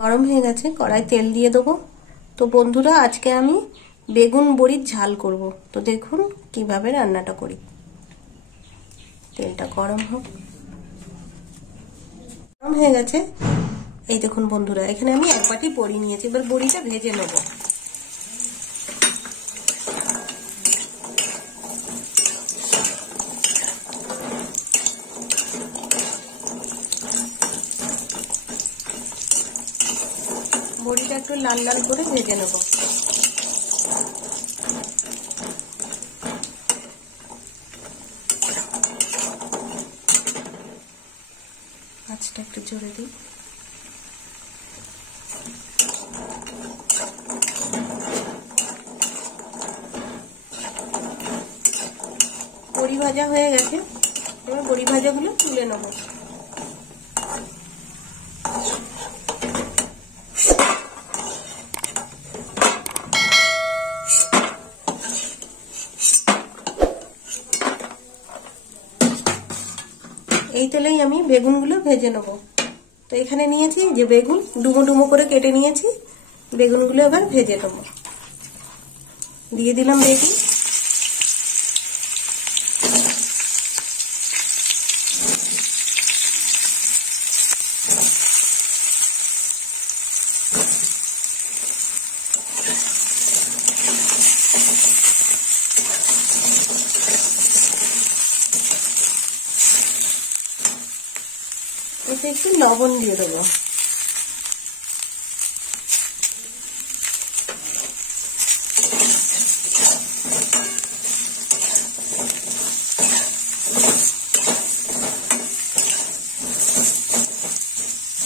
গরম হয়ে গেছে, কড়াই তেল দিয়ে দেবো। তো বন্ধুরা, আজকে আমি বেগুন বড়ির ঝাল করব। তো দেখুন কিভাবে রান্নাটা করি। তেলটা গরম হোক। গরম হয়ে গেছে। এই দেখুন বন্ধুরা, এখানে আমি এক বাটি বড়ি নিয়েছি। এবার বড়িটা ভেজে নেব। বড়িটা একটু লাল লাল করে ভেজে নেব। আঁচটা একটু জোরে দিই। বড়ি ভাজা হয়ে গেছে। এবার বড়ি ভাজাগুলো তুলে নেব। এই তেলেই আমি বেগুনগুলো ভেজে নেব। তো এখানে নিয়েছি যে বেগুন ডুমো ডুমো করে কেটে নিয়েছি। বেগুনগুলো এবার ভেজে নেব। দিয়ে দিলাম বেগুন। এতে একটু লবণ দিয়ে দেবো।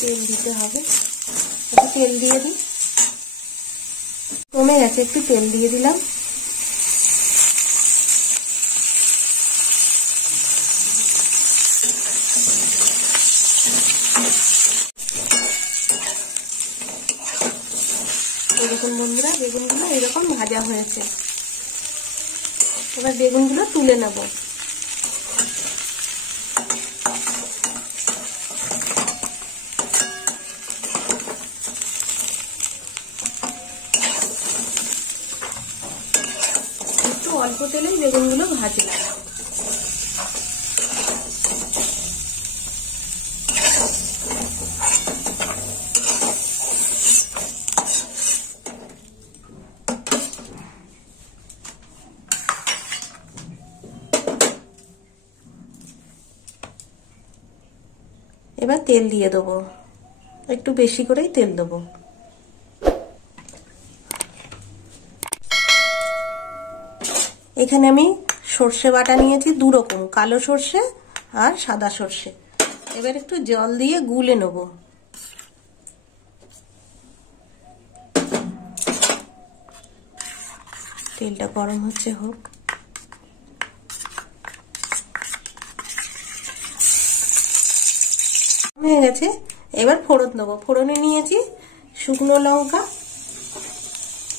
তেল দিতে হবে। একটু তেল দিয়ে দিই। কমে গেছে, একটু তেল দিয়ে দিলাম। এরকম বন্ধুরা, বেগুনগুলো এরকম ভাজা হয়েছে। এবার বেগুনগুলো তুলে নেব। একটু অল্প তেলেই বেগুনগুলো ভাজলাম। এবার তেল দিয়ে দেবো। একটু বেশি করেই তেল দেবো। এখানে আমি সর্ষে বাটা নিয়েছি দু রকম, কালো সর্ষে আর সাদা সর্ষে। এবার একটু জল দিয়ে গুলে নেব। তেলটা গরম হচ্ছে, হোক। হয়ে গেছে। এবার ফোড়ন দেবো। ফোড়নে নিয়েছি শুকনো লঙ্কা,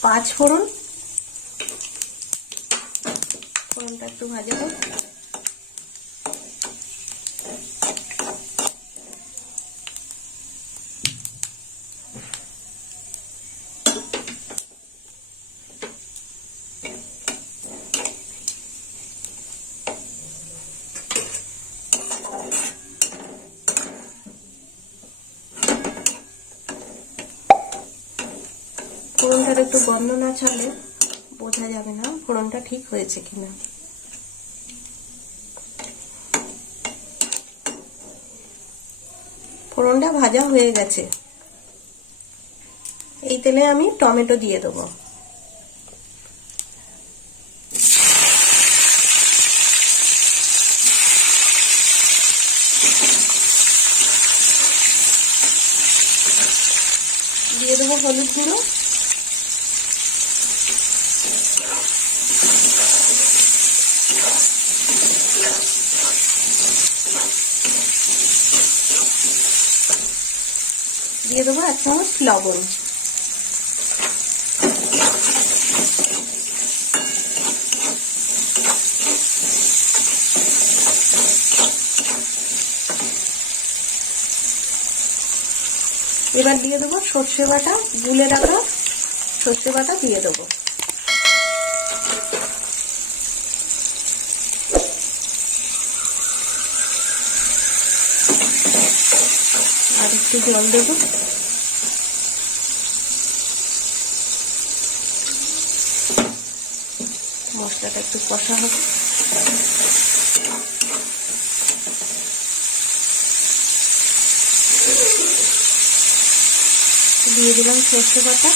5 ফোড়ন। ফোড়নটা একটু ভাজা হোক। ফোড়নটার একটু গন্ধ না ছাড়লে বোঝা যাবে না ফোড়নটা ঠিক হয়েছে কিনা। ফোড়নটা ভাজা হয়ে গেছে। এই তেলে আমি টমেটো দিয়ে দেবো। দিয়ে দেবো হলুদ গুঁড়ো। দিয়ে দেবো 1 চামচ লবণ। এবার দিয়ে দেবো সর্ষে বাটা, গুলে রাখা সর্ষে বাটা দিয়ে দেবো। আর একটু জল দেবো। মশলাটা একটু কষা হবে। দিয়ে দিলাম সর্ষে বাটা।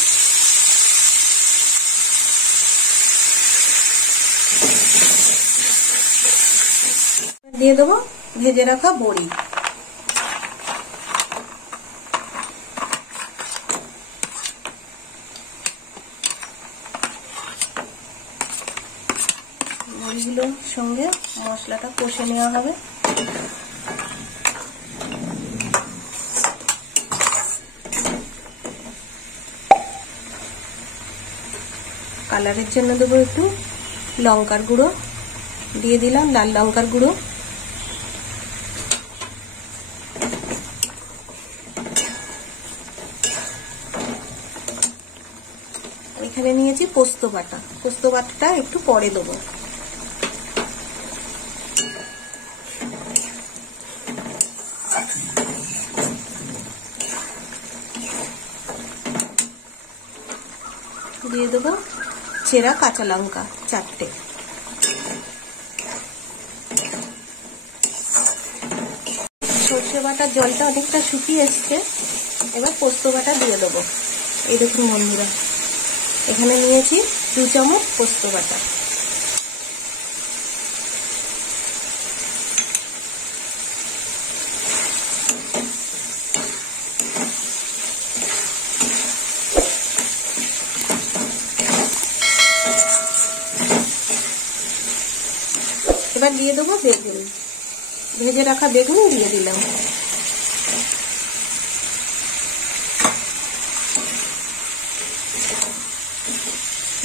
দিয়ে দেবো ভেজে রাখা বড়ি। বড়িগুলোর সঙ্গে মশলাটা কষে নেওয়া হবে। কালারের জন্য দেবো একটু লঙ্কার গুঁড়ো, দিয়ে দিলাম লাল লঙ্কার গুঁড়ো। এখানে নিয়েছি পোস্ত বাটা, পোস্ত বাটাটা একটু পরে দেবো। দিয়ে দেবো চেরা কাঁচা লঙ্কা 4টে। সর্ষে বাটার জলটা অনেকটা শুকিয়ে এসছে, এবার পোস্ত বাটা দিয়ে দেবো। এই দেখুন বন্ধুরা, এখানে নিয়েছি 2 চামচ পোস্ত বাটা। এবার দিয়ে দেবো বেগুন, ভেজে রাখা বেগুন দিয়ে দিলাম।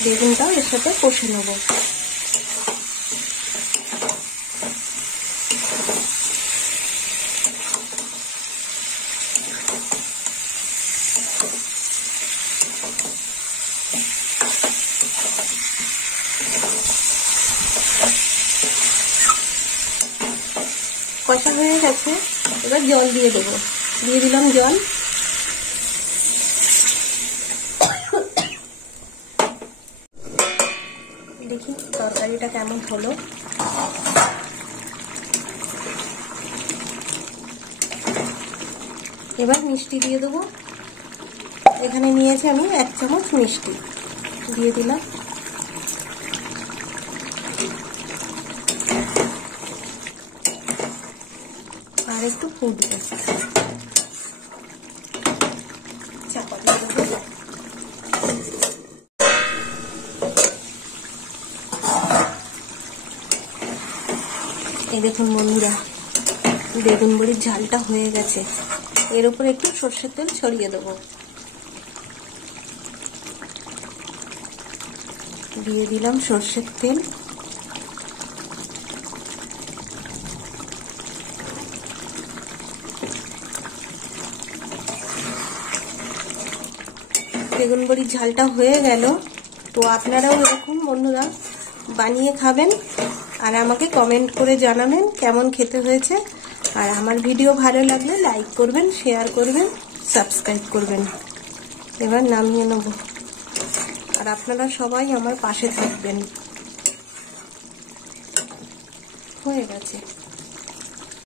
বেগুনটাও এর সাথে কষে নেব। কষা হয়ে গেছে, এবার জল দিয়ে দেবো। দিয়ে দিলাম জল। দেখি তরকারিটা কেমন হলো। এবার মিষ্টি দিয়ে দেবো। এখানে নিয়েছি আমি 1 চামচ মিষ্টি, দিয়ে দিলাম। আর একটু ফুটবে, চাপা দিয়ে দেবো। এই দেখুন বন্ধুরা, বেগুন বড়ির ঝালটা হয়ে গেছে। এর উপরে একটু সরষের তেল ছড়িয়ে দেবো। দিয়ে দিলাম সরষের তেল। বেগুন বড়ির ঝালটা হয়ে গেল। তো আপনারাও এরকম বন্ধুরা বানিয়ে খাবেন, আর আমাকে কমেন্ট করে জানাবেন কেমন খেতে হয়েছে। আর আমার ভিডিও ভালো লাগলে লাইক করবেন, শেয়ার করবেন, সাবস্ক্রাইব করবেন। এবার নামিয়ে নেব, আর আপনারা সবাই আমার পাশে থাকবেন। হয়ে গেছে।